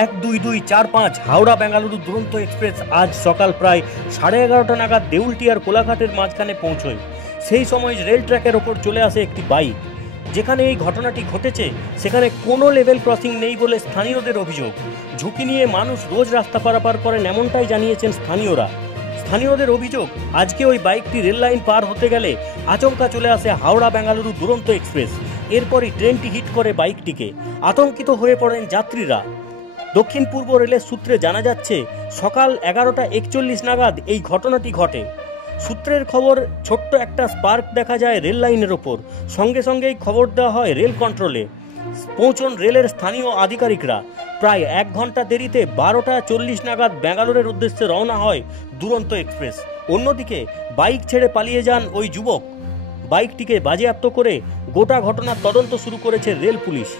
12-2-4-5 হাওড়া বেঙ্গালুরু দুরন্ত এক্সপ্রেস আজ সকাল প্রায় 11:30 নাগাদ দেউলটিয়ার কোলাঘাটের মাঝখানে পৌঁছয়। সেই সময় রেল ট্র্যাকের ওপর চলে আসে একটি বাইক। যেখানে এই ঘটনাটি ঘটেছে সেখানে কোনো লেভেল ক্রসিং নেই বলে স্থানীয়দের অভিযোগ। ঝুঁকি নিয়ে মানুষ রোজ রাস্তা পারাপার করেন এমনটাই জানিয়েছেন স্থানীয়রা। স্থানীয়দের অভিযোগ, আজকে ওই বাইকটি রেল লাইন পার হতে গেলে আচমকা চলে আসে হাওড়া বেঙ্গালুরু দুরন্ত এক্সপ্রেস। এরপরই ট্রেনটি হিট করে বাইকটিকে। আতঙ্কিত হয়ে পড়েন যাত্রীরা। দক্ষিণ পূর্ব রেলের সূত্রে জানা যাচ্ছে সকাল 11:41 নাগাদ এই ঘটনাটি ঘটে। সূত্রের খবর, ছোট্ট একটা স্পার্ক দেখা যায় রেল লাইনের ওপর। সঙ্গে সঙ্গেই খবর দেওয়া হয় রেল কন্ট্রোলে। পৌঁছন রেলের স্থানীয় আধিকারিকরা। প্রায় 1 ঘন্টা দেরিতে 12:40 নাগাদ ব্যাঙ্গালোরের উদ্দেশ্যে রওনা হয় দুরন্ত এক্সপ্রেস। অন্যদিকে বাইক ছেড়ে পালিয়ে যান ওই যুবক। বাইকটিকে বাজেয়াপ্ত করে গোটা ঘটনার তদন্ত শুরু করেছে রেল পুলিশ।